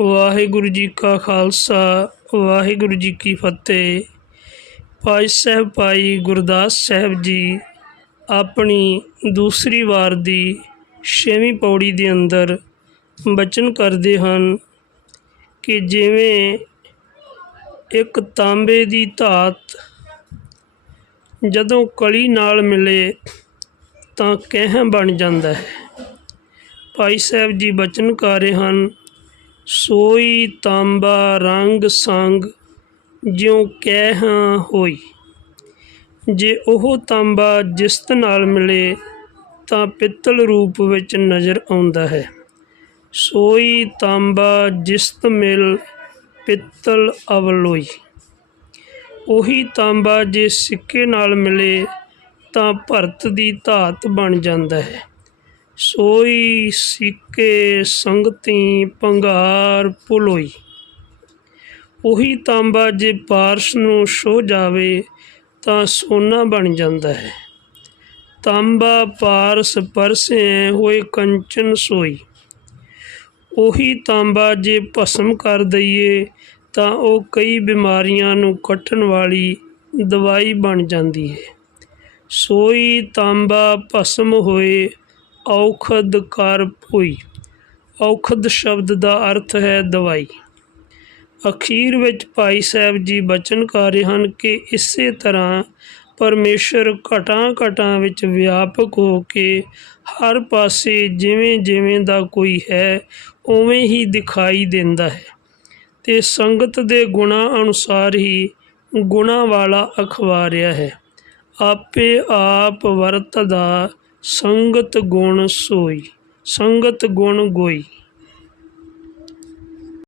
ਵਾਹਿਗੁਰੂ ਜੀ ਕਾ ਖਾਲਸਾ, ਵਾਹਿਗੁਰੂ ਜੀ ਕੀ ਫਤਿਹ। ਭਾਈ ਸਾਹਿਬ, ਭਾਈ ਗੁਰਦਾਸ ਸਾਹਿਬ ਜੀ, ਆਪਣੀ ਦੂਸਰੀ ਵਾਰ ਦੀ ਛੇਵੀਂ ਪੌੜੀ ਦੇ ਅੰਦਰ ਬਚਨ ਕਰਦੇ ਹਨ ਕਿ ਜਿਵੇਂ ਇੱਕ ਤਾਂਬੇ ਦੀ ਧਾਤ ਜਦੋਂ ਕਲੀ ਨਾਲ ਮਿਲੇ ਤਾਂ ਕਹਿ ਬਣ ਜਾਂਦਾ ਹੈ। ਭਾਈ ਸਾਹਿਬ ਜੀ ਬਚਨ ਕਰ ਰਹੇ ਹਨ ਸੋਈ ਤਾਂਬਾ ਰੰਗ ਸੰਗ ਜਿਉ ਕਹਿ ਹੋਈ। ਜੇ ਉਹ ਤਾਂਬਾ ਜਿਸਤ ਨਾਲ ਮਿਲੇ, ਤਾਂ ਪਿੱਤਲ ਰੂਪ ਵਿੱਚ ਨਜ਼ਰ ਆਉਂਦਾ ਹੈ। ਸੋਈ ਤਾਂਬਾ ਜਿਸਤ ਮਿਲ, ਪਿੱਤਲ ਅਵਲੋਈ। ਉਹੀ ਤਾਂਬਾ ਜੇ ਸਿੱਕੇ ਨਾਲ ਮਿਲੇ, ਤਾਂ ਭਰਤ ਦੀ ਧਾਤ ਬਣ ਜਾਂਦਾ ਹੈ। ਸੋਈ ਸਿੱਕੇ ਸੰਗਤੀ ਪੰਘਾਰ ਪੁਲੋਈ ਉਹੀ ਤਾਂਬਾ ਜੇ ਪਾਰਸ ਨੂੰ ਛੋ ਜਾਵੇ, ਤਾਂ ਸੋਨਾ ਬਣ ਜਾਂਦਾ ਹੈ। ਤਾਂਬਾ ਪਾਰਸ ਪਰਸੇ ਹੋਏ ਕੰਚਨ ਸੋਈ। ਉਹੀ ਤਾਂਬਾ ਜੇ ਭਸਮ ਕਰ ਦਈਏ, ਤਾਂ ਉਹ ਕਈ ਬਿਮਾਰੀਆਂ ਨੂੰ ਕੱਟਣ ਵਾਲੀ ਦਵਾਈ ਬਣ ਜਾਂਦੀ ਹੈ। ਸੋਈ ਤਾਂਬਾ ਭਸਮ ਹੋਏ ਔਖਦ ਕਰ ਭੋਈ। ਔਖਦ ਸ਼ਬਦ ਦਾ ਅਰਥ ਹੈ ਦਵਾਈ। ਅਖੀਰ ਵਿੱਚ ਭਾਈ ਸਾਹਿਬ ਜੀ ਬਚਨ ਕਰ ਰਹੇ ਹਨ ਕਿ ਇਸੇ ਤਰ੍ਹਾਂ ਪਰਮੇਸ਼ਰ ਘਟਾਂ ਘਟਾਂ ਵਿੱਚ ਵਿਆਪਕ ਹੋ ਕੇ ਹਰ ਪਾਸੇ ਜਿਵੇਂ ਜਿਵੇਂ ਦਾ ਕੋਈ ਹੈ, ਉਵੇਂ ਹੀ ਦਿਖਾਈ ਦਿੰਦਾ ਹੈ। ਤੇ ਸੰਗਤ ਦੇ ਗੁਣਾ ਅਨੁਸਾਰ ਹੀ ਗੁਣਾ ਵਾਲਾ ਅਖਵਾਰਿਆ ਹੈ। ਆਪੇ ਆਪ ਵਰਤਦਾ ਸੰਗਤ ਗੁਣ ਸੋਈ ਸੰਗਤ ਗੁਣ ਗੋਈ।